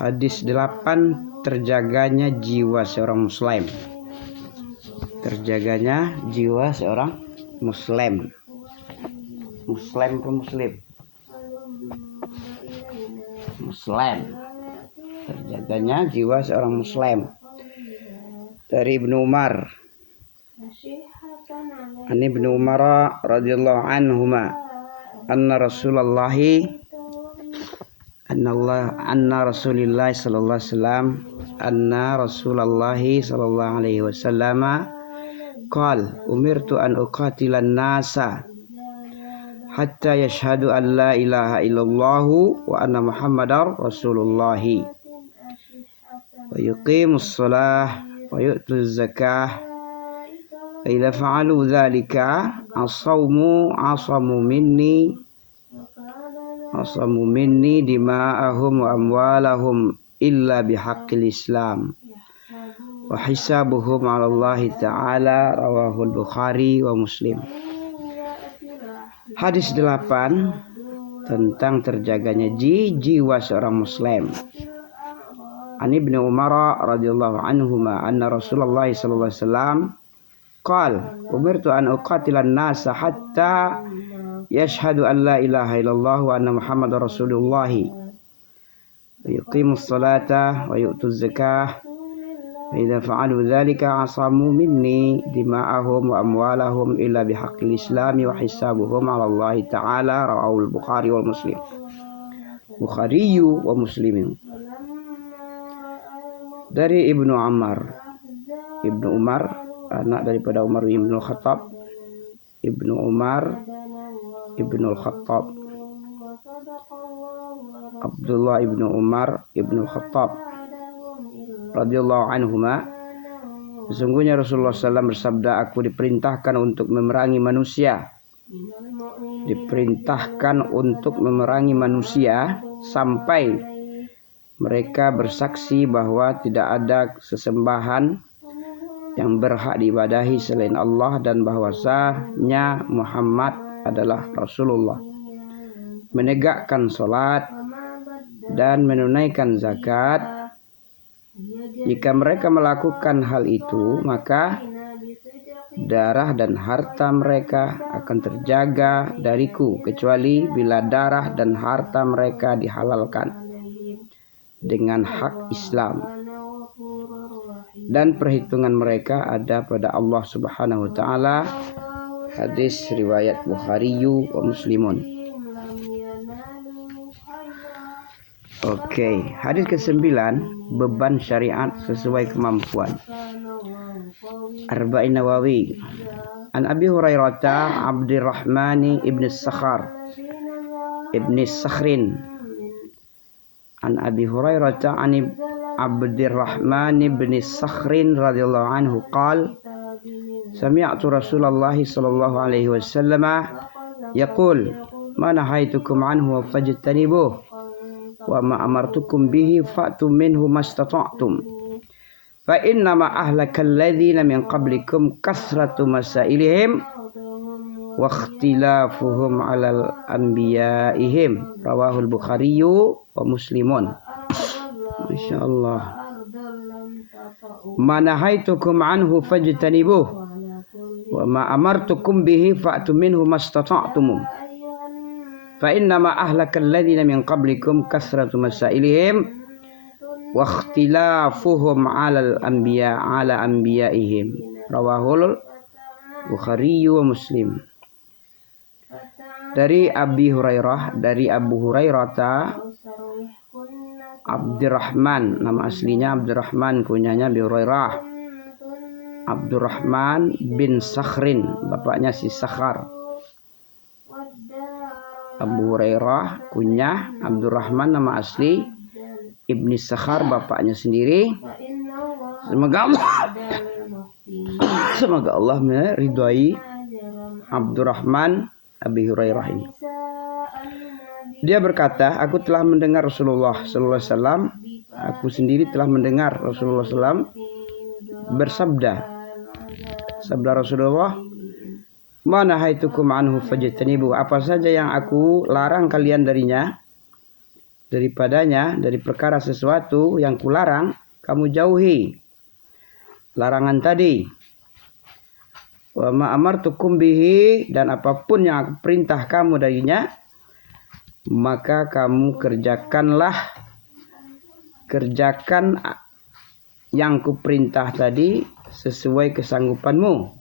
Hadis 8, terjaganya jiwa seorang muslim. Terjaganya jiwa seorang muslim. Muslim ke muslim? Muslim. Terjaganya jiwa seorang muslim. Dari Ibnu Umar. Ani Ibnu Umar radhiyallahu anhuma anna Rasulullah sallallahu alaihi wasallam qala umirtu an uqatilan nasa hatta yashhadu an la ilaha illallah wa anna muhammadar rasulullah wa yuqimus shalah wa yu'tuz zakah fa idza fa'alu dzalika asamu minni dima'ahum wa amwalahum illa bihaqqil Islam wa hisabuhum 'ala Allah ta'ala. Rawahul Bukhari wa Muslim. Hadis 8 tentang terjaganya jiwa seorang muslim. Ani Ibnu Umar radhiyallahu anhuma anna Rasulullah sallallahu alaihi wasallam qala umirtu an uqatilan nasa hatta yashhadu an la ilaha illallah wa anna muhammadar rasulullah wa yuqimus salata wa yu'tuz zakah wa idza fa'alu dzalika asamu minni dima'ahum wa amwalahum illa bihaqqil islami wa hisabuhum 'ala Allah ta'ala. Rawahul Bukhari wal Muslim. Bukhari wa Muslim. Dari Ibnu Umar anak daripada Umar bin Khattab. Ibnu Umar Ibnu Khattab, Abdullah ibnu Umar ibnu Khattab radhiyallahu anhuma. Sesungguhnya Rasulullah SAW bersabda, aku diperintahkan untuk memerangi manusia sampai mereka bersaksi bahwa tidak ada sesembahan yang berhak diibadahi selain Allah dan bahwasanya Muhammad adalah Rasulullah, menegakkan sholat dan menunaikan zakat. Jika mereka melakukan hal itu, maka darah dan harta mereka akan terjaga dariku, kecuali bila darah dan harta mereka dihalalkan dengan hak Islam dan perhitungan mereka ada pada Allah Subhanahu wa taala. Hadis riwayat Bukhari wa Muslimun. Oke, hadis ke-9, beban syariat sesuai kemampuan. Arba'in Nawawi. An Abi Hurairah Abdurrahman ibn Sakhrin. An Abi Hurairah an Abdurrahman ibn Sakhrin radhiyallahu anhu qala sami'tu Rasulullah sallallahu alaihi wasallam yaqul ma nahaitukum anhu fajtanibuh wa ma amartukum bihi fa'tu minhu mastata'tum fa inna ma ahlakal ladzina min qablikum kasratu masailihim wa ikhtilafuhum 'alal anbiya'ihim. Rawahul Bukhari wa Muslimun. Masyaallah. Ma nahaitukum anhu fajtanibuh wa ma amartukum bihi fa'tu minhu mastata'tum fa innama ahlakal ladzina min qablikum kasratu masailihim wa ikhtilafuhum 'ala anbiya'ihim. Rawahul Bukhari wa Muslim. Dari Abu Hurairah Abdurrahman, nama aslinya Abdurrahman, kunyanya Abu Hurairah. Abdurrahman bin Sakhrin, bapaknya si Sakhar. Abu Hurairah kunyah, Abdurrahman nama asli, Ibni Sakhar bapaknya sendiri. Semoga Allah meridhai Abdurrahman Abi Hurairah ini. Dia berkata, aku telah mendengar Rasulullah sallallahu alaihi wasallam, aku sendiri telah mendengar Rasulullah sallallahu bersabda. Sabda Rasulullah, mana haitukum anhu fajtanibu, apa saja yang aku larang kalian darinya, daripadanya, dari perkara sesuatu yang kularang, kamu jauhi larangan tadi. Wa ma amartukum bihi, dan apapun yang aku perintah kamu darinya, maka kamu kerjakan yang kuperintah tadi sesuai kesanggupanmu.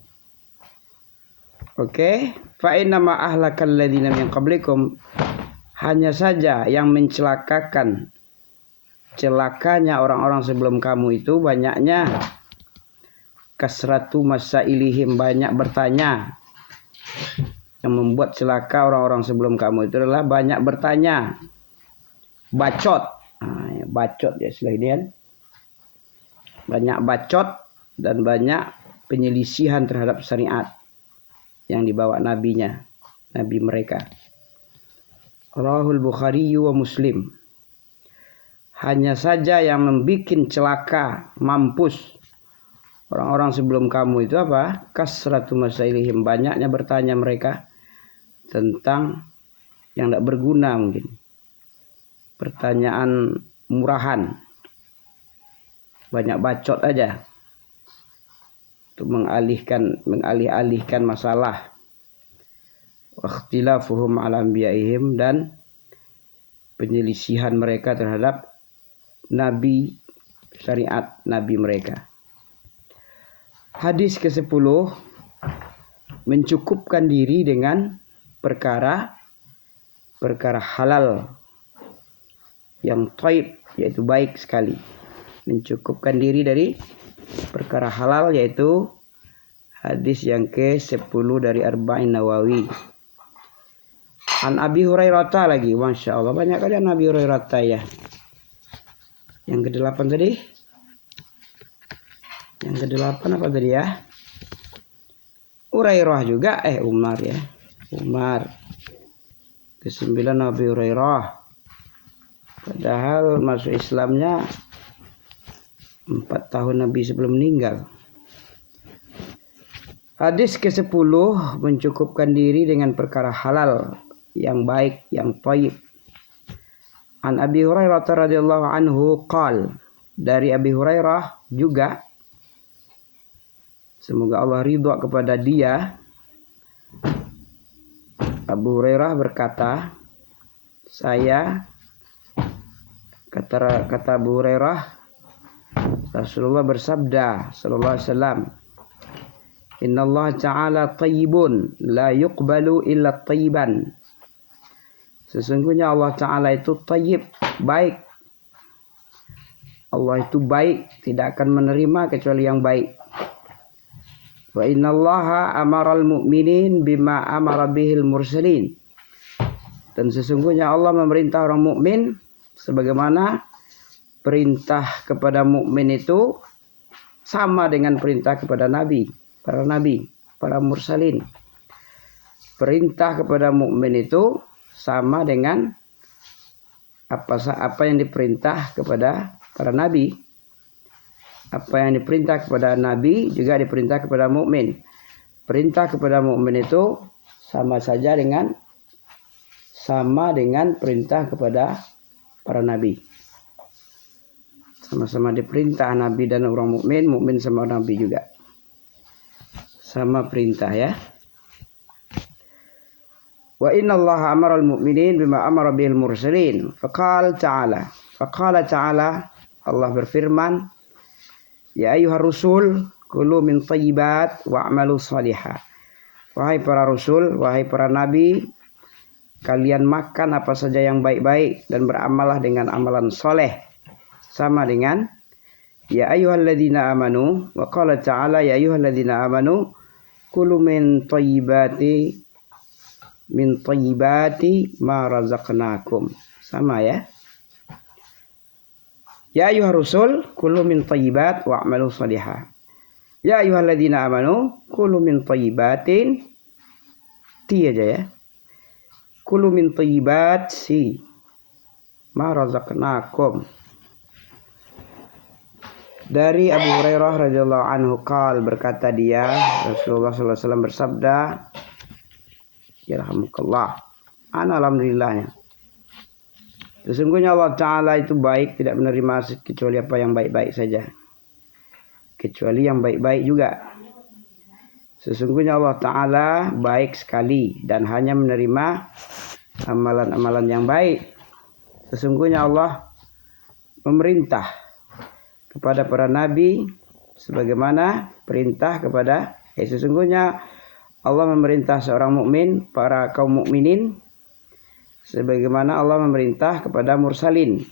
Oke, fa inna ma ahlakal ladzina min qablikum, hanya saja yang celakanya orang-orang sebelum kamu itu banyaknya kasratu masailihim, banyak bertanya. Yang membuat celaka orang-orang sebelum kamu itu adalah banyak bertanya, bacot. Bacot ya istilah ini kan. Banyak bacot dan banyak penyelisihan terhadap syariat yang dibawa nabi mereka. Rahul Bukhari wa Muslim. Hanya saja yang membuat celaka, mampus orang-orang sebelum kamu itu apa? Kasratu masailihim, banyaknya bertanya mereka tentang yang tidak berguna mungkin. Pertanyaan murahan. Banyak bacot aja. Untuk mengalih-alihkan masalah. Ikhtilafuhum ala anbiya'ihim, dan penyelisihan mereka terhadap nabi, syariat nabi mereka. Hadis ke-10, mencukupkan diri dengan perkara halal yang thayyib, yaitu baik sekali. Mencukupkan diri dari perkara halal, yaitu hadis yang ke-10 dari Arba'in Nawawi. An Abi Hurairah lagi, Masya Allah, banyak kali an Abi Hurairah ya. Yang ke-8 tadi? Yang ke-8 apa tadi ya? Hurairah juga, Umar ya. Umar. Ke-9 Abi Hurairah. Padahal masuk Islamnya 4 tahun Nabi sebelum meninggal. Hadis ke-10, mencukupkan diri dengan perkara halal yang baik, yang thayyib. An Abi Hurairah radhiyallahu anhu qal, dari Abi Hurairah juga, semoga Allah ridha kepada dia, Abu Hurairah berkata, kata Abu Hurairah, Rasulullah bersabda sallallahu alaihi wasallam, Innallaha ta'ala thayyibun la yuqbalu illa thayyiban. Sesungguhnya Allah Ta'ala itu thayyib, baik. Allah itu baik, tidak akan menerima kecuali yang baik. Wa innallaha amaral mu'minin bima amara bihil mursalin. Dan sesungguhnya Allah memerintah orang mukmin sebagaimana perintah kepada mukmin itu sama dengan perintah kepada para nabi, para mursalin. Perintah kepada mukmin itu sama dengan apa yang diperintah kepada para nabi. Apa yang diperintah kepada nabi juga diperintah kepada mukmin. Perintah kepada mukmin itu sama dengan perintah kepada para nabi. Sama-sama diperintah nabi dan orang mukmin sama nabi juga. Sama perintah ya. Wa innallaha amaral mu'minin bima amara bihil mursalin. Faqala ta'ala, Allah berfirman, ya ayyuhar rusul kulu min thayyibat wa'malu salihah. Wahai para rasul, wahai para nabi, kalian makan apa saja yang baik-baik dan beramallah dengan amalan soleh. Sama dengan ya ayyuhalladzina amanu, wa qala ta'ala ya ayyuhalladzina amanu kulu min thayyibati ma razaqnakum. Sama ya. Ya ayyuhar rusul kulu min thayyibat wa'malu salihah. Ya ayyuhalladzina amanu kulu min thayyibatin, aja ya. Kulu min thayyibat ma razaqnakum. Dari Abu Hurairah radhiyallahu anhu qal, berkata dia, Rasulullah sallallahu alaihi wasallam bersabda, yarhamukallah, alhamdulillahnya. Sesungguhnya Allah Ta'ala itu baik, tidak menerima kecuali apa yang baik-baik saja. Kecuali yang baik-baik juga. Sesungguhnya Allah Ta'ala baik sekali dan hanya menerima amalan-amalan yang baik. Sesungguhnya Allah memerintah kepada para nabi sebagaimana perintah kepada sesungguhnya Allah memerintah seorang mukmin, para kaum mukminin sebagaimana Allah memerintah kepada mursalin.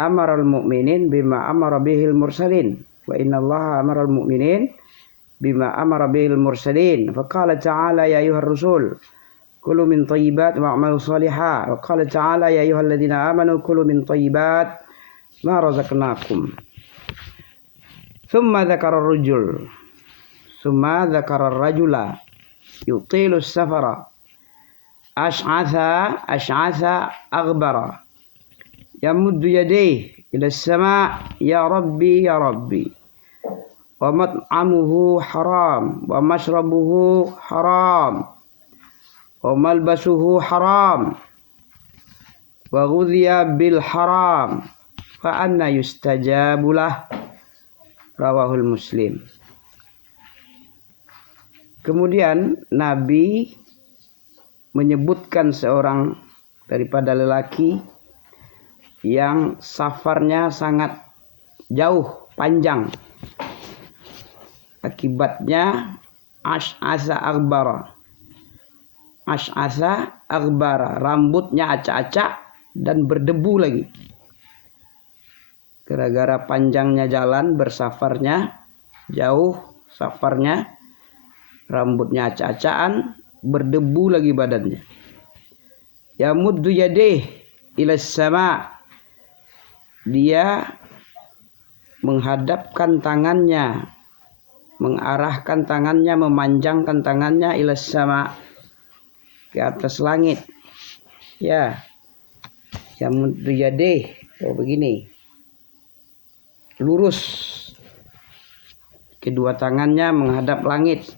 Amaral mu'minin bima amara bihil mursalin wa innallaha amaral mu'minin bima amara bihil mursalin. Faqala ta'ala ya ayyuhar rusul kulu min thayyibat wa'malu shalihan. Wa qala ta'ala ya ayyuhalladzina amanu kulu min thayyibat ma razaqnakum. Thumma dzakara ar-rajul. Thumma dzakara ar-rajula yutilu as-safara ash'atha aghbara yamuddu yadayhi ila as-sama' ya rabbi wa mat'amuhu haram wa mashrabuhu haram wa malbasuhu haram wa ghudhiya bil haram fa anna yustajabu lah. Rawahul Muslim. Kemudian Nabi menyebutkan seorang daripada lelaki yang safarnya sangat jauh, panjang. Akibatnya ash'asa aghbara, rambutnya acak-acak dan berdebu lagi. Gara-gara panjangnya jalan, bersafarnya jauh, safarnya rambutnya acak-acakan, berdebu lagi badannya. Yamuddu yadeh ila sama, dia menghadapkan tangannya, mengarahkan tangannya, memanjangkan tangannya ila sama, ke atas langit. Ya, yamuddu yadeh, begini, lurus, kedua tangannya menghadap langit.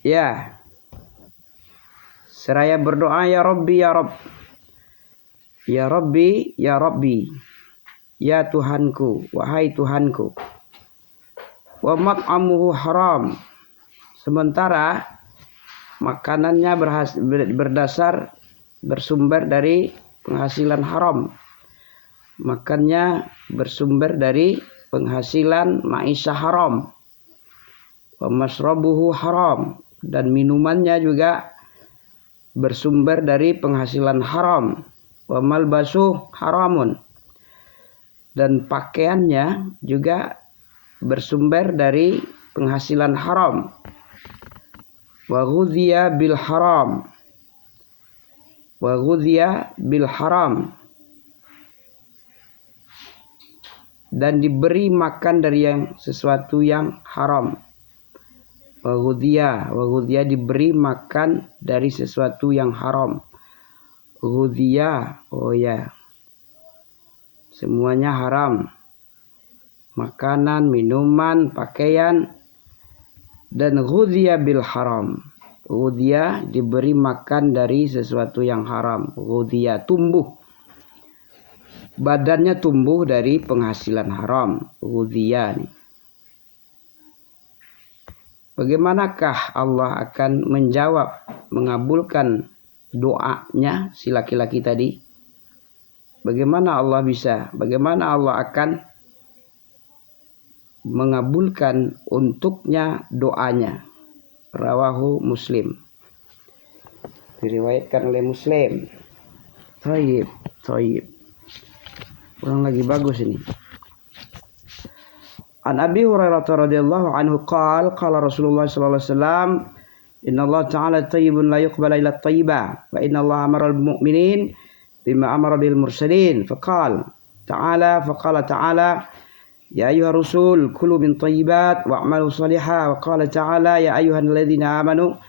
Ya, seraya berdoa ya Rabbi ya Rabb, ya Rabbi ya Rabbi, ya Tuhanku, wahai Tuhanku. Wa mat'amuhu haram, sementara makanannya bersumber dari penghasilan haram, makannya bersumber dari penghasilan maisha haram. Wa mashrabuhu haram, dan minumannya juga bersumber dari penghasilan haram. Wa malbasuh haramun, dan pakaiannya juga bersumber dari penghasilan haram. Wa ghudhiya bil haram, wa ghudhiya bil haram, dan diberi makan dari sesuatu yang haram. Wa ghudhiya diberi makan dari sesuatu yang haram. Ghudhiya, oh ya, semuanya haram. Makanan, minuman, pakaian, dan ghudhiya bil haram. Ghudhiya diberi makan dari sesuatu yang haram. Ghudhiya tumbuh, badannya tumbuh dari penghasilan haram. Ghudhiya nih. Bagaimanakah Allah akan menjawab, mengabulkan doanya si laki-laki tadi? Bagaimana Allah akan mengabulkan untuknya doanya? Rawahu Muslim. Diriwayatkan oleh Muslim. Thayyib. Kurang lagi bagus ini. An Abi Hurairah radhiyallahu anhu qala Rasulullah sallallahu alaihi wasallam inna Allah ta'ala tayyibun la yuqbalu illa at-tayyiba wa inna Allah amara al-mu'minin bima amara bil mursalin faqala ta'ala ya ayyuhar rusul kulu min thayyibat wa'malu shalihan wa qala ta'ala ya ayyuhalladzina amanu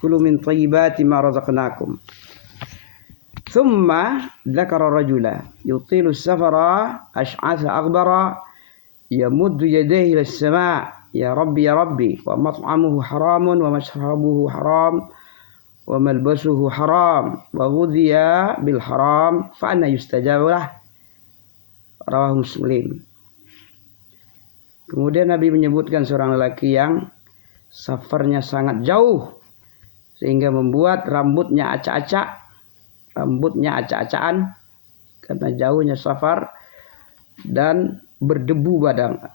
kulu min thayyibati ma razaqnakum. Thumma dzakara rajula yutilu as-safara ash'atha aghbara yamuddu yadayhi ila as-sama' ya Rabbi wa mat'amuhu haramun wa mashrabuhu haram wa malbasuhu haram wa ghudhiya bil haram fa anna yustajabu lah. Rawahu Muslim. Kemudian Nabi menyebutkan seorang lelaki yang safarnya sangat jauh sehingga membuat rambutnya acak-acaan karena jauhnya safar dan berdebu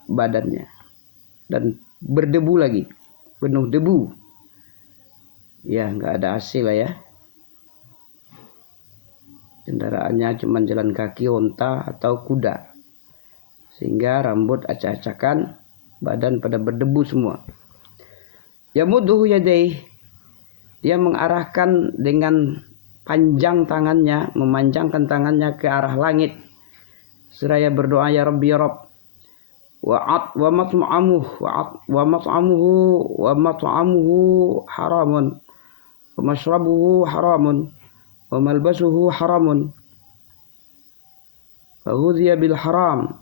badannya dan berdebu lagi, penuh debu. Ya, nggak ada hasil lah ya. Kendaraannya cuma jalan kaki, onta atau kuda, sehingga rambut acak-acakan, badan pada berdebu semua. Yamudduhu yadayhi, dia mengarahkan dengan panjang tangannya, memanjangkan tangannya ke arah langit seraya berdoa, ya Rabbi ya Rabb. Wa mat'amuhu haramun wa mashrabuhu haramun wa malbasuhu haramun wa ghudhiya bil haram,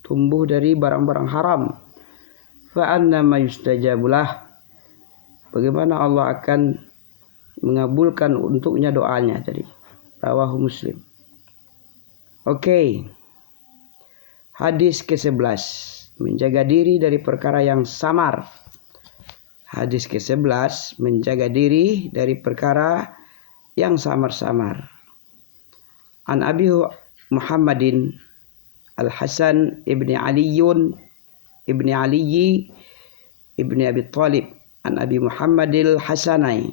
tumbuh dari barang-barang haram. Fa annama yustajabulah, bagaimana Allah akan mengabulkan untuknya doanya tadi. Rawahu Muslim. Oke. Hadis ke-11, menjaga diri dari perkara yang samar. Hadis ke-11, menjaga diri dari perkara yang samar-samar. An Abi Muhammadin Al-Hasan ibni Aliyun ibni Aliyi ibni Abi Talib an Abi Muhammadil Hasanai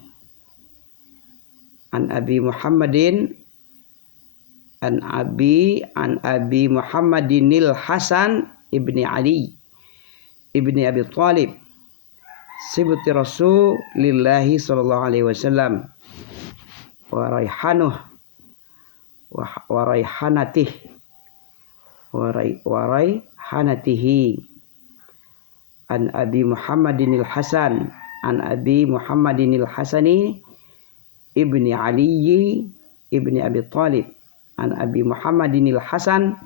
an Abi Muhammadin an Abi Muhammadinil Hasan ibni Ali ibni Abi Talib sibti Rasulillahi sallallahu alaihi wasallam wa raihanatihi an Abi Muhammadinil Hasan an Abi Muhammadinil Hasani ibni Ali ibni Abi Talib an Abi Muhammadinil Hasan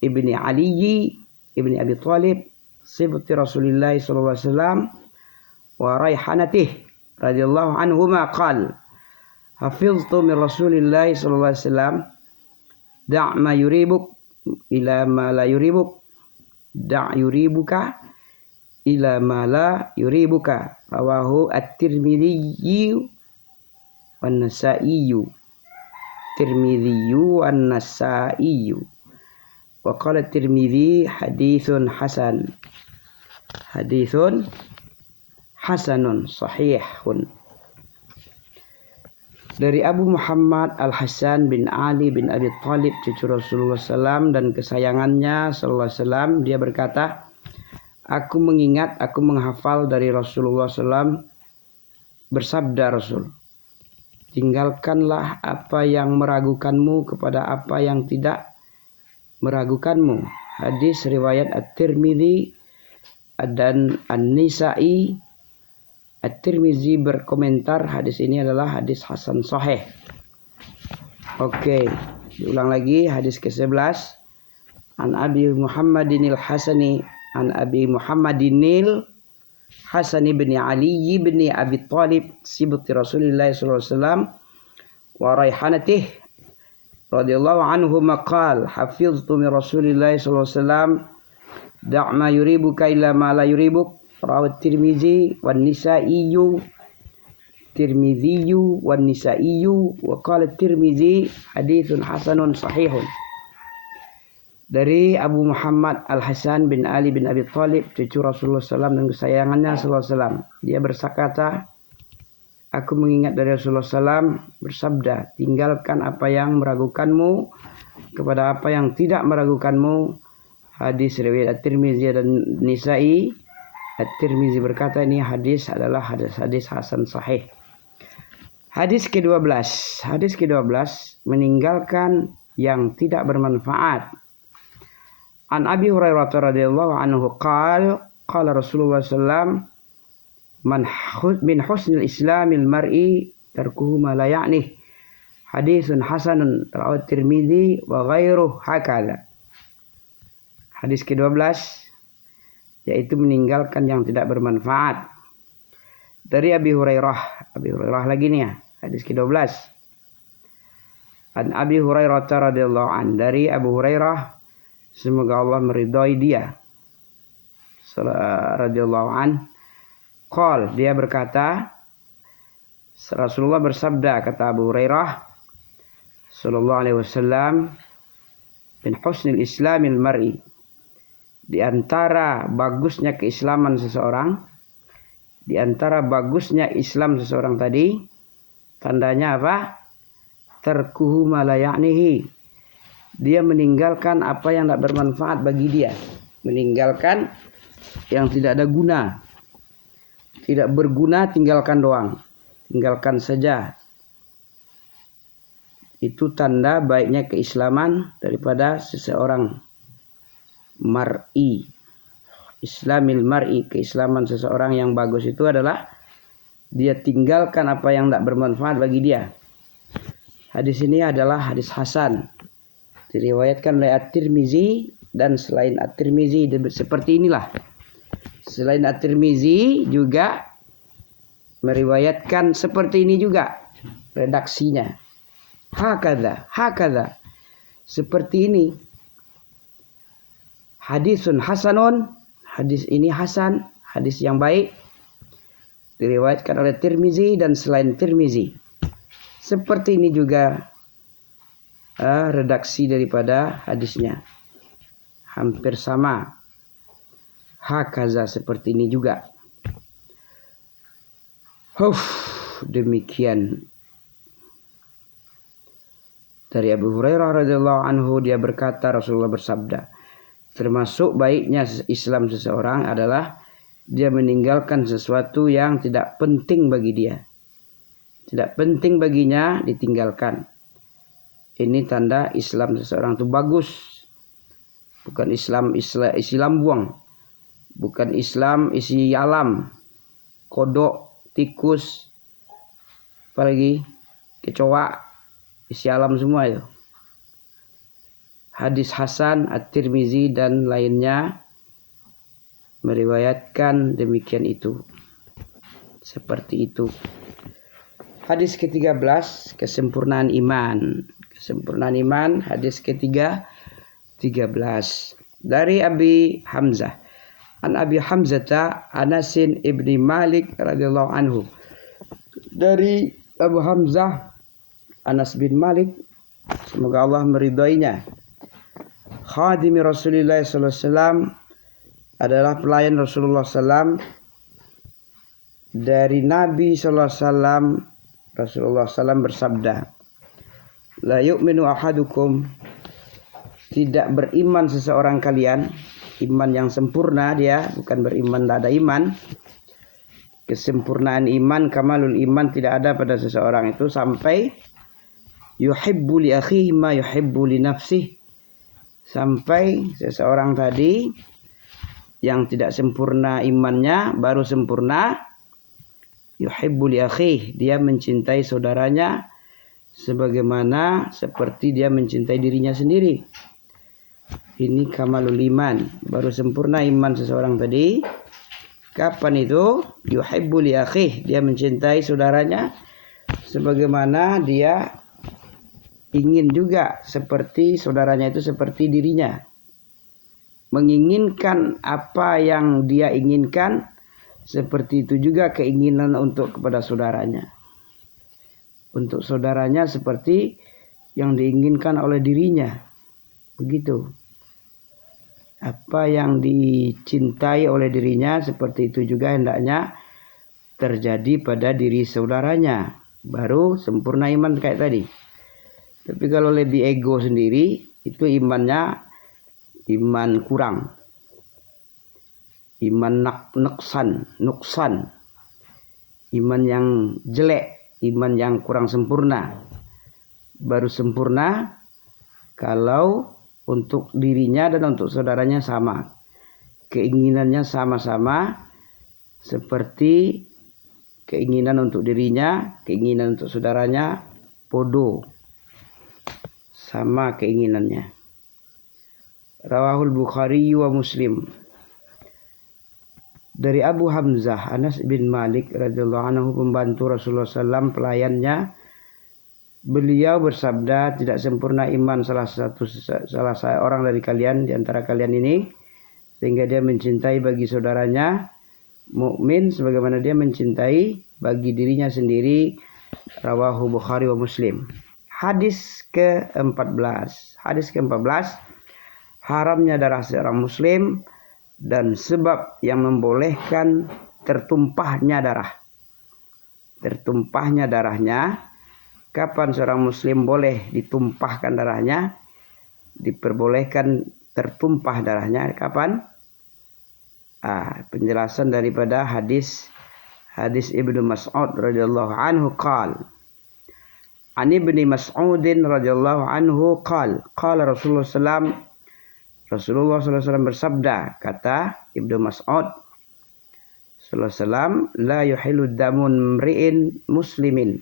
ibni Ali ibni Abi Talib sibti Rasulillah sallallahu alaihi wasallam wa raihanatih radhiyallahu anhuma qala hafiztu min Rasulillah sallallahu alaihi wasallam da' ma yuribuk ila ma la yuribuk da' yuribuka ila ma la yuribuka. Rawahu at-Tirmidzi wan Nasa'i wan Nasa'i wa qala Tirmidzi haditsun hasanun sahihun. Dari Abu Muhammad Al-Hasan bin Ali bin Abi Talib, cucu Rasulullah SAW dan kesayangannya sallallahu alaihi wasallam, dia berkata, aku menghafal dari Rasulullah SAW bersabda Rasul, tinggalkanlah apa yang meragukanmu kepada apa yang tidak meragukanmu. Hadis riwayat At-Tirmidzi dan An-Nisa'i. At-Tirmidzi berkomentar hadis ini adalah hadis hasan sahih. Oke, diulang lagi hadis ke-11. An Abi Muhammadinil Hasani an Abi Muhammadinil Hasan bin Ali bin Abi Talib sibti Rasulillah sallallahu alaihi wasallam wa raihanatih radhiyallahu anhu maqal hafiztu min Rasulillah sallallahu alaihi wasallam da' ma yuribuka illa ma la yuribuk. Rawahu Tirmidzi wan Nisa'i wa qala Tirmidzi haditsun hasanun sahihun. Dari Abu Muhammad Al-Hasan bin Ali bin Abi Talib, cucu Rasulullah SAW dan kesayangannya sallallahu alaihi wasallam, dia berkata, aku mengingat dari Rasulullah SAW bersabda, tinggalkan apa yang meragukanmu kepada apa yang tidak meragukanmu. Hadis riwayat At-Tirmidzi dan Nisa'i. At-Tirmidzi berkata ini hadis adalah hadis hasan sahih. Hadis ke-12. Hadis ke-12, meninggalkan yang tidak bermanfaat. An Abi Hurairah radhiyallahu anhu qala Rasulullah sallallahu min husnil islamil mar'i tarkuhu ma la ya'nih. Hadisun hasanun rawahu Tirmidzi wa ghairuhu hakala. Hadis ke-12, yaitu meninggalkan yang tidak bermanfaat. Dari Abi Hurairah lagi nih ya, hadis ke-12. An Abi Hurairah radhiyallahu an, dari Abu Hurairah semoga Allah meridhai dia radhiyallahu an, dia berkata, Rasulullah bersabda, kata Abu Hurairah sallallahu alaihi wasallam, min husnil islamil mar'i, di antara bagusnya keislaman seseorang, di antara bagusnya Islam seseorang tadi, tandanya apa? Tarkuhu ma la ya'nihi, dia meninggalkan apa yang tidak bermanfaat bagi dia, meninggalkan yang tidak ada guna, tidak berguna, tinggalkan doang, tinggalkan saja. Itu tanda baiknya keislaman daripada seseorang. Mar'i, Islamil mar'i, keislaman seseorang yang bagus itu adalah dia tinggalkan apa yang tidak bermanfaat bagi dia. Hadis ini adalah hadis hasan, diriwayatkan oleh At-Tirmizi, dan selain At-Tirmizi seperti inilah. Selain At-Tirmizi juga meriwayatkan seperti ini juga redaksinya. Hakadha, seperti ini. Hadisun hasanun, hadis ini hasan, hadis yang baik, diriwayatkan oleh Tirmizi dan selain Tirmizi. Seperti ini juga redaksi daripada hadisnya, hampir sama. Hakaza, seperti ini juga. Demikian dari Abu Hurairah radhiyallahu anhu, dia berkata, Rasulullah bersabda, termasuk baiknya Islam seseorang adalah dia meninggalkan sesuatu yang tidak penting bagi dia. Tidak penting baginya ditinggalkan. Ini tanda Islam seseorang itu bagus. Bukan Islam isi lambung, bukan Islam isi alam, kodok, tikus, apalagi kecoa, isi alam semua itu. Hadis hasan, At-Tirmizi dan lainnya meriwayatkan demikian itu. Seperti itu. Hadis ke-13, kesempurnaan iman. Kesempurnaan iman, hadis ke-13. Dari Abi Hamzah. An Abi Hamzah Anasin ibni Malik radhiyallahu anhu. Dari Abu Hamzah Anas bin Malik, semoga Allah meridainya. Khadimi Rasulullah sallallahu alaihi wasallam, adalah pelayan Rasulullah SAW. Dari Nabi sallallahu alaihi wasallam, Rasulullah SAW bersabda, la yu'minu ahadukum, tidak beriman seseorang kalian, iman yang sempurna dia, bukan beriman tak ada iman. Kesempurnaan iman, kamalul iman tidak ada pada seseorang itu sampai yuhibbu li akhihi ma yuhibbu li nafsihi, sampai seseorang tadi yang tidak sempurna imannya baru sempurna yuhibbu li akhihi, dia mencintai saudaranya sebagaimana seperti dia mencintai dirinya sendiri. Ini kamalul iman, baru sempurna iman seseorang tadi. Kapan itu? Yuhibbu li akhihi, dia mencintai saudaranya sebagaimana dia ingin juga seperti saudaranya itu seperti dirinya. Menginginkan apa yang dia inginkan, seperti itu juga keinginan untuk kepada saudaranya. Untuk saudaranya seperti yang diinginkan oleh dirinya. Begitu. Apa yang dicintai oleh dirinya, seperti itu juga hendaknya terjadi pada diri saudaranya. Baru sempurna iman kayak tadi. Tapi kalau lebih ego sendiri, itu imannya iman kurang. Iman nuksan. Iman yang jelek, iman yang kurang sempurna. Baru sempurna kalau untuk dirinya dan untuk saudaranya sama. Keinginannya sama-sama seperti keinginan untuk dirinya, keinginan untuk saudaranya podo. Sama keinginannya. Rawahul Bukhari wa Muslim. Dari Abu Hamzah Anas bin Malik radhiyallahu anhu, pembantu Rasulullah SAW, pelayannya, beliau bersabda, tidak sempurna iman salah seorang dari kalian, di antara kalian ini, sehingga dia mencintai bagi saudaranya mukmin sebagaimana dia mencintai bagi dirinya sendiri. Rawahu Bukhari wa Muslim. Hadis ke-14. Hadis ke-14, haramnya darah seorang muslim dan sebab yang membolehkan tertumpahnya darah. Tertumpahnya darahnya, kapan seorang muslim boleh ditumpahkan darahnya, diperbolehkan tertumpah darahnya, kapan? Penjelasan daripada hadis Ibnu Mas'ud radhiyallahu anhu qala, Ani Ibnu Mas'udin radhiyallahu anhu qala Rasulullah SAW bersabda, kata Ibnu Mas'ud SAW, la yuhillu damu mri'in muslimin,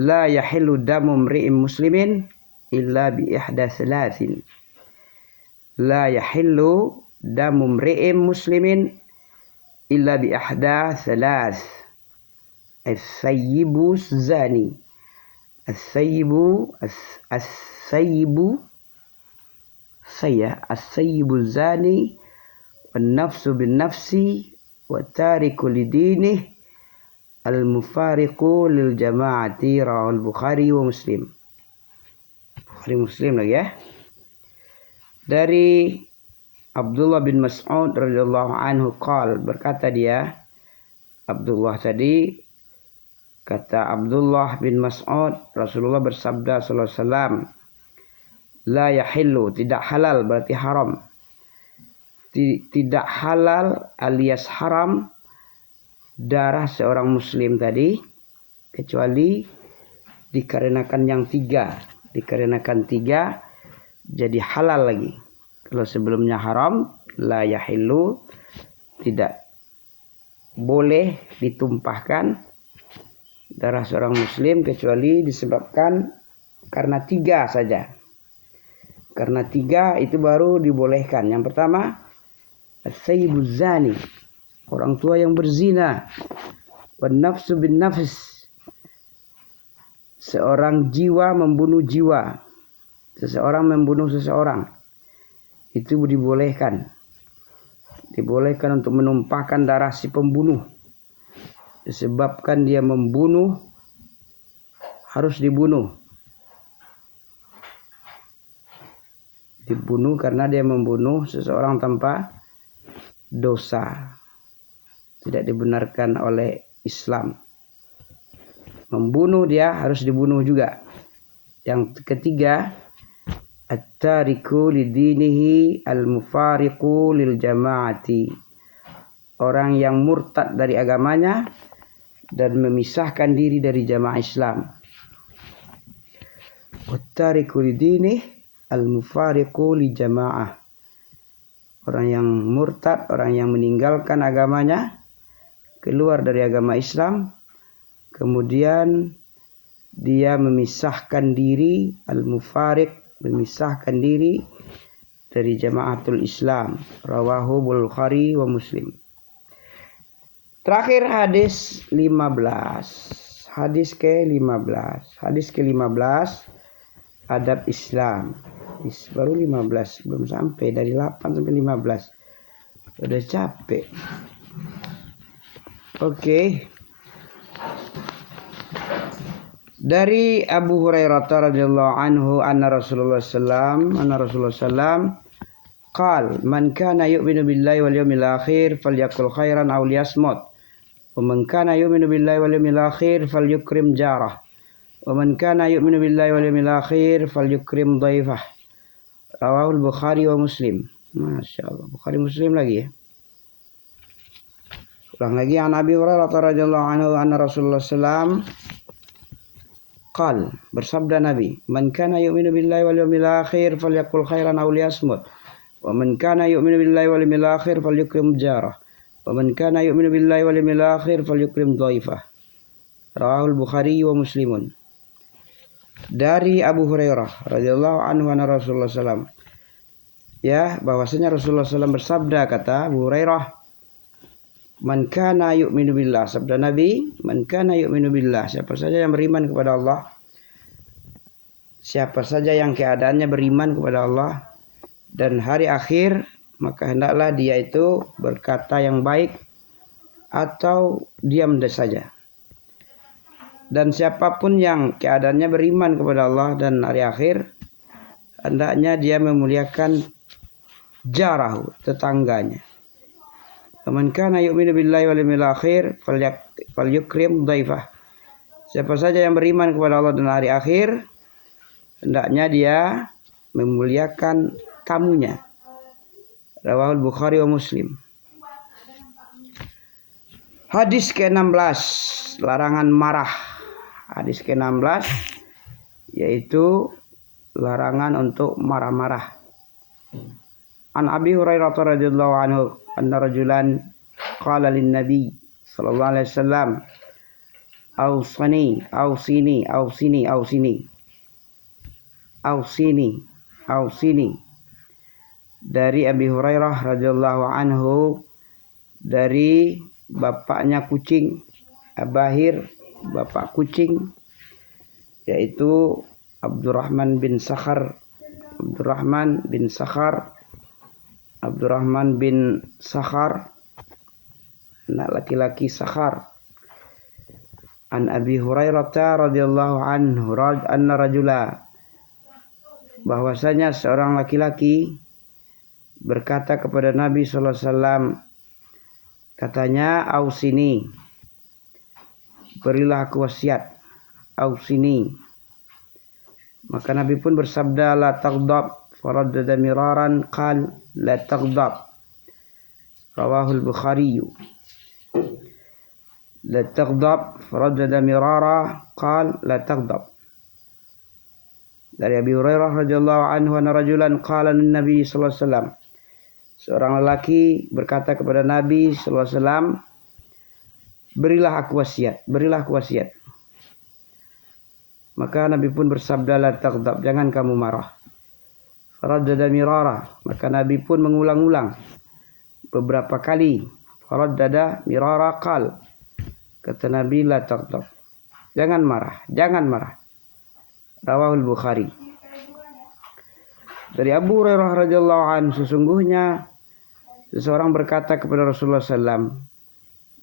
la yahillu damu mri'in muslimin illa bi ihda thalathin, la yahillu damu mri'in muslimin illa bi ihda thalath, as-sayyibu zani, as-sayyibu zani, wan nafsu bin nafsi, wa tariku lidinihi, al-mufariqu lil jama'ati. Rawal Bukhari wa Muslim. Bukhari Muslim lagi ya. Dari Abdullah bin Mas'ud radhiyallahu anhu qala, berkata dia, Abdullah tadi, kata Abdullah bin Mas'ud, Rasulullah bersabda sallallahu alaihi wasallam, la yahillu, tidak halal berarti haram, tidak halal alias haram darah seorang muslim tadi, kecuali dikarenakan yang tiga. Dikarenakan tiga jadi halal lagi. Kalau sebelumnya haram, la yahillu, tidak boleh ditumpahkan darah seorang muslim kecuali disebabkan karena tiga saja. Karena tiga itu baru dibolehkan. Yang pertama, as-sayyibu zani, orang tua yang berzina. Wan nafsu bin nafs, seorang jiwa membunuh jiwa. Seseorang membunuh seseorang. Itu dibolehkan. Dibolehkan untuk menumpahkan darah si pembunuh. Disebabkan dia membunuh, harus dibunuh. Dibunuh karena dia membunuh seseorang tanpa dosa. Tidak dibenarkan oleh Islam. Membunuh dia harus dibunuh juga. Yang ketiga, at-tariku lidinihi al-mufariqu lil jama'ati, orang yang murtad dari agamanya dan memisahkan diri dari jamaah Islam. At-tariku lidinihi al-mufariqu li jamaah, orang yang murtad, orang yang meninggalkan agamanya, keluar dari agama Islam, kemudian dia memisahkan diri, al-mufariq, memisahkan diri dari jamaatul Islam. Rawahu Bukhari wa Muslim. Terakhir hadis 15. Hadis ke-15. Hadis ke-15, adab Islam. Baru 15, belum sampai, dari 8 sampai 15. Udah capek. Oke. Dari Abu Hurairah radhiyallahu anhu anna Rasulullah sallam qala, man kana yu'minu billahi wal yawmil akhir falyakul khairan aw liyasmut, wa man kana yu'minu billahi wal yawmil akhir falyukrim jarah, wa man kana yu'minu billahi wal yawmil akhir falyukrim dhaifah. Rawahul Bukhari wa Muslim. Masya Allah, Bukhari Muslim lagi ya. Ulang lagi, an Abi Hurairah radhiyallahu anhu anna Rasulullah sallam qal, bersabda Nabi, man kana yu'minu billahi wal yawmil akhir falyakul khairan aw liyasmut, wa man kana yu'minu billahi wal yawmil akhir falyukrim jarah, wa man kana yu'minu billahi wal yawmil akhir falyukrim dhaifah. Rawahul Bukhari wa Muslimun. Dari Abu Hurairah radhiyallahu anhu anna Rasulullah sallam, ya, bahwasanya Rasulullah sallam bersabda, kata Abu Hurairah, Man kana yu'minu billah, sabda Nabi, man kana yu'minu billah, siapa saja yang beriman kepada Allah, siapa saja yang keadaannya beriman kepada Allah dan hari akhir, maka hendaklah dia itu berkata yang baik atau diam saja. Dan siapapun yang keadaannya beriman kepada Allah dan hari akhir, hendaknya dia memuliakan jarahu, tetangganya. Man kana yu'minu billahi wal yawmil akhir falyukrim dhaifah. Siapa saja yang beriman kepada Allah dan hari akhir, hendaknya dia memuliakan tamunya. Rawahul Bukhari wa Muslim. Hadis ke-16, larangan marah. Hadis ke-16 yaitu larangan untuk marah-marah. An Abi Hurairah radhiyallahu anhu anna rajulan qala lin nabi sallallahu alaihi wasallam awsini dari Abi Hurairah radhiyallahu anhu dari bapaknya kucing, Abahir, bapak kucing, yaitu Abdurrahman bin Sakhar, anak laki-laki Sakhar. An Abi Hurairah radhiyallahu anhu anna rajula, bahwasanya seorang laki-laki berkata kepada Nabi sallallahu alaihi wasallam, katanya, ausini, berilah aku wasiat, ausini. Maka Nabi pun bersabda, la taghdab, faraddada miraran, qal la taghdab. Rawahul Bukhari. La taghdab, faraddada mirara, qal la taghdab. Dari Abi Hurairah radhiyallahu anhu anna rajulan qala lin Nabi sallallahu alaihi wasallam, seorang lelaki berkata kepada Nabi sallallahu alaihi wasallam, berilah aku wasiat. Maka Nabi pun bersabda, la taghdab, jangan kamu marah. Faraddada mirara, maka Nabi pun mengulang-ulang beberapa kali. Faraddada mirara qal, kata Nabi, la taghdab, jangan marah. Rawahul Bukhari. Dari Abu Hurairah radhiyallahu anhu, sesungguhnya seseorang berkata kepada Rasulullah SAW,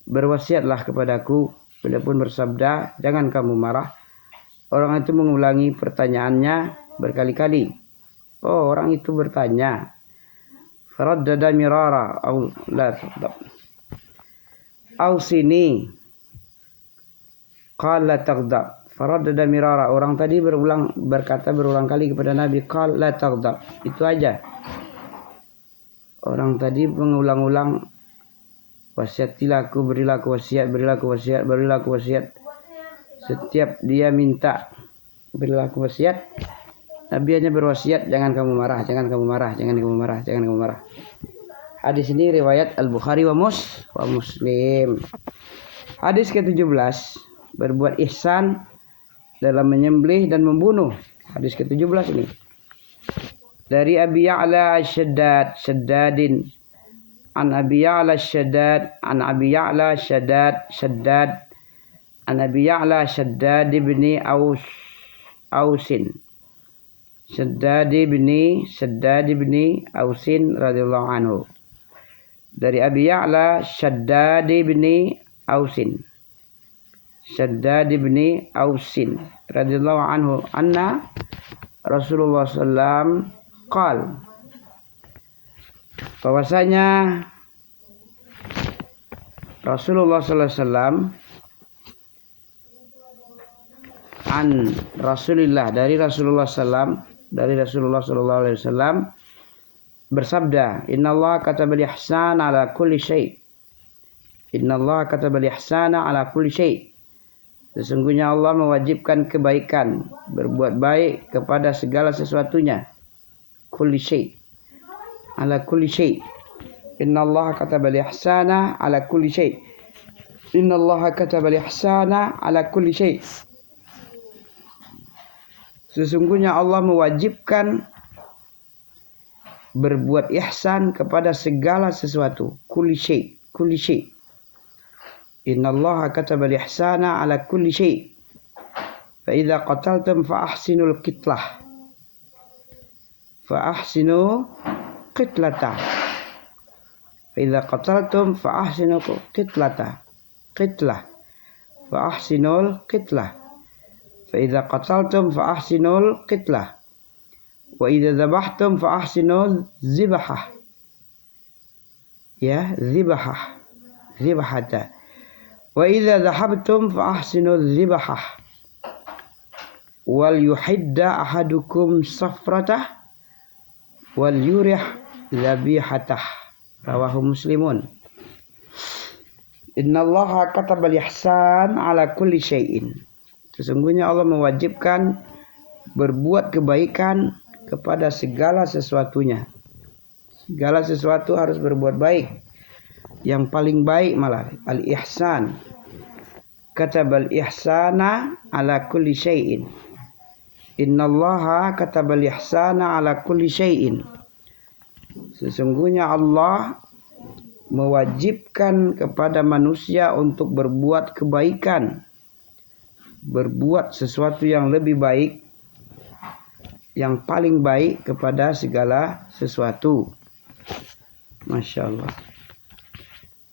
berwasiatlah kepadaku. Beliau pun bersabda, jangan kamu marah. Orang itu mengulangi pertanyaannya berkali-kali. Oh, orang itu bertanya, faraddada mirara au la taghdab, ausini qal la taghdab. Faraddada mirara, orang tadi berkata berulang kali kepada Nabi, qal la taghdab, itu aja. Orang tadi mengulang-ulang, wasiatilah aku, berilah aku wasiat. Setiap dia minta berilah aku wasiat, Nabi hanya berwasiat, jangan kamu marah. Hadis ini riwayat Al-Bukhari wa Muslim. Hadis ke-17, berbuat ihsan dalam menyembelih dan membunuh. Hadis ke-17 ini dari Abi Ya'la Shaddadin an Abi Ya'la Shaddad an Abi Ya'la Shaddad an Abi Ya'la Shaddad ibni Ausin radhiyallahu anhu, dari Abi Ya'la Shaddad ibni Ausin radhiyallahu anhu anna Rasulullah sallam qal, bahwasanya Rasulullah sallallahu alaihi wasallam, an Rasulillah, dari Rasulullah sallallahu alaihi wasallam bersabda, innallaha katabal ihsana ala kulli syai. Sesungguhnya Allah mewajibkan kebaikan, berbuat baik kepada segala sesuatunya. Kulli syai, ala kulli syai. Innallaha katabal ihsana ala kulli syai. Sesungguhnya Allah mewajibkan berbuat ihsan kepada segala sesuatu. Kulli syai. Innallaha katabal ihsana ala kulli syai'. Fa idza qataltum fa ahsinul qitlah. Fa ahsinu qitlata. Fa idza qataltum fa ahsinu qitlata. Qitlah. Fa ahsinul qitlah. Fa idza qataltum fa ahsinul qitlah. Wa idza dzabhtum fa ahsinul dzibhah. Ya, dzibhah. Dzibhata. Wa idza dhahabtum fa ahsinul dzibhah. Wal yuhidda ahadukum safratah wal yurih dhabihatah. Rawahu Muslimun. Innallaha katabal ihsan ala kulli syai'in. Sesungguhnya Allah mewajibkan berbuat kebaikan kepada segala sesuatunya. Segala sesuatu harus berbuat baik. Yang paling baik malah al-ihsan. Katabal ihsana ala kulli syai'in. Innallaha katabal ihsana ala kulli syai'in. Sesungguhnya Allah mewajibkan kepada manusia untuk berbuat kebaikan, berbuat sesuatu yang lebih baik, yang paling baik kepada segala sesuatu. Masya Allah.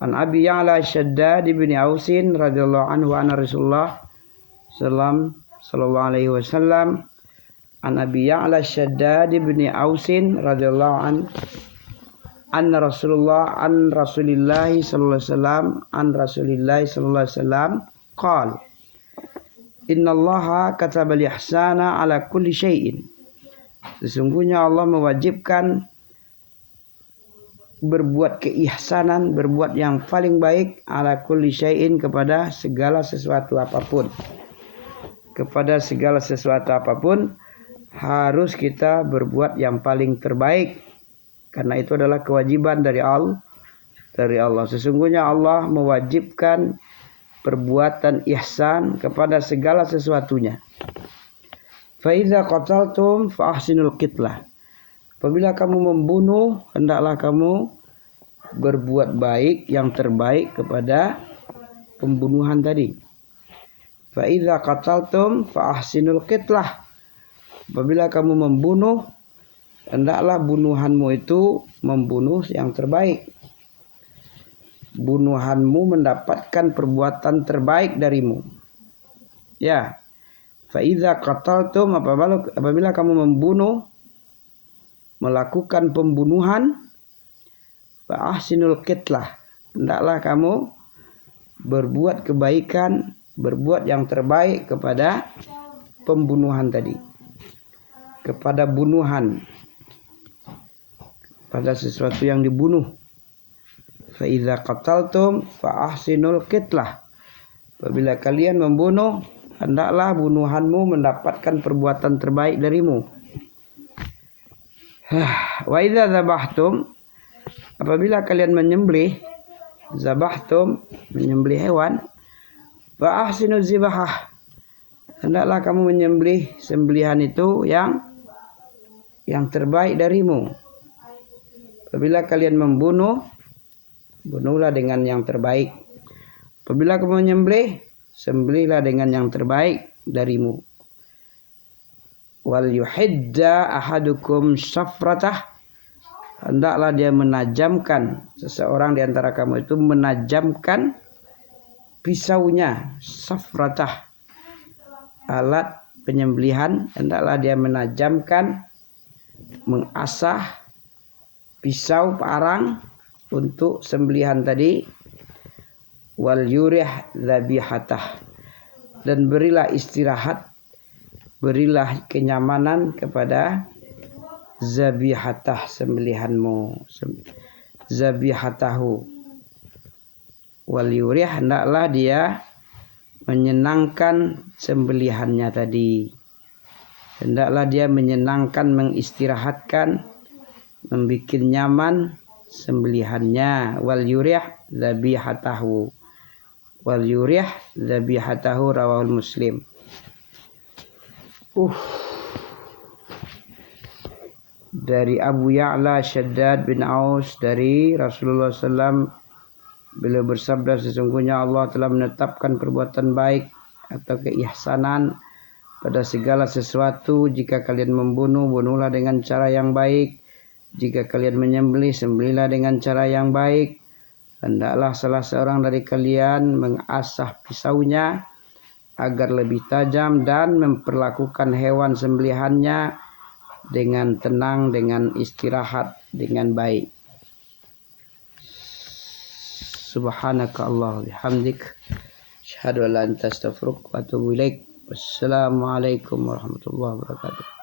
An Abi Ya'la Shaddad bin Ausin radhiyallahu anhu anna Rasulullah sallallahu alaihi wasallam. An Abi Ya'la Shaddad bin Ausin radhiyallahu anhu anna Rasulullah an Rasulillahi sallallahu alaihi wasallam an Rasulillahi sallallahu alaihi wasallam qala innallaha katabal ihsana ala kulli syai'in. Sesungguhnya Allah mewajibkan berbuat keihsanan, berbuat yang paling baik ala kulli syai'in kepada segala sesuatu apapun. Kepada segala sesuatu apapun harus kita berbuat yang paling terbaik. Karena itu adalah kewajiban dari Allah. Sesungguhnya Allah mewajibkan perbuatan ihsan kepada segala sesuatunya. Fa idza qataltum fa ahsinul qitlah. Apabila kamu membunuh, hendaklah kamu berbuat baik yang terbaik kepada pembunuhan tadi. Fa idza qataltum fa ahsinul qitlah. Apabila kamu membunuh, hendaklah bunuhanmu itu membunuh yang terbaik. Bunuhanmu mendapatkan perbuatan terbaik darimu. Ya. Fa idza qataltum, apabila kamu membunuh, melakukan pembunuhan, fa ahsinul qitlah. Hendaklah kamu berbuat kebaikan, berbuat yang terbaik kepada pembunuhan tadi. Kepada bunuhan, pada sesuatu yang dibunuh. Fa idza qataltum fa ahsinul qitlah. Apabila kalian membunuh, hendaklah bunuhanmu mendapatkan perbuatan terbaik darimu. Wa idza dzabhtum, apabila kalian menyembelih, dzabhtum, menyembelih hewan, fa ahsinuz dzibhah. Hendaklah kamu menyembelih sembelihan itu yang terbaik darimu. Apabila kalian membunuh, bunuhlah dengan yang terbaik. Apabila kamu menyembelih, sembelihlah dengan yang terbaik darimu. Wal yuhidda ahadukum safratah. Hendaklah dia menajamkan, seseorang di antara kamu itu menajamkan pisaunya, safratah, alat penyembelihan. Hendaklah dia menajamkan, mengasah pisau parang untuk sembelihan tadi. Wal yurih dhabihatah. Dan berilah istirahat, berilah kenyamanan kepada zabihatah, sembelihanmu, zabihatahu. Wal yurih, hendaklah dia menyenangkan sembelihannya tadi. Hendaklah dia menyenangkan, mengistirahatkan, membuat nyaman sembelihannya. Wal yurih zabihatahu. Wal yurih zabihatahu, rawahul Muslim. Dari Abu Ya'la Shaddad bin Aus dari Rasulullah SAW Beliau bersabda, sesungguhnya Allah telah menetapkan perbuatan baik atau keihsanan pada segala sesuatu. Jika kalian membunuh, bunuhlah dengan cara yang baik. Jika kalian menyembelih, sembelihlah dengan cara yang baik. Hendaklah salah seorang dari kalian mengasah pisaunya agar lebih tajam dan memperlakukan hewan sembelihannya dengan tenang, dengan istirahat, dengan baik. Subhanaka Allah bihamdik, asyhadu an la ilaha illa anta, astaghfiruka wa atubu ilaik. Wassalamualaikum warahmatullahi wabarakatuh.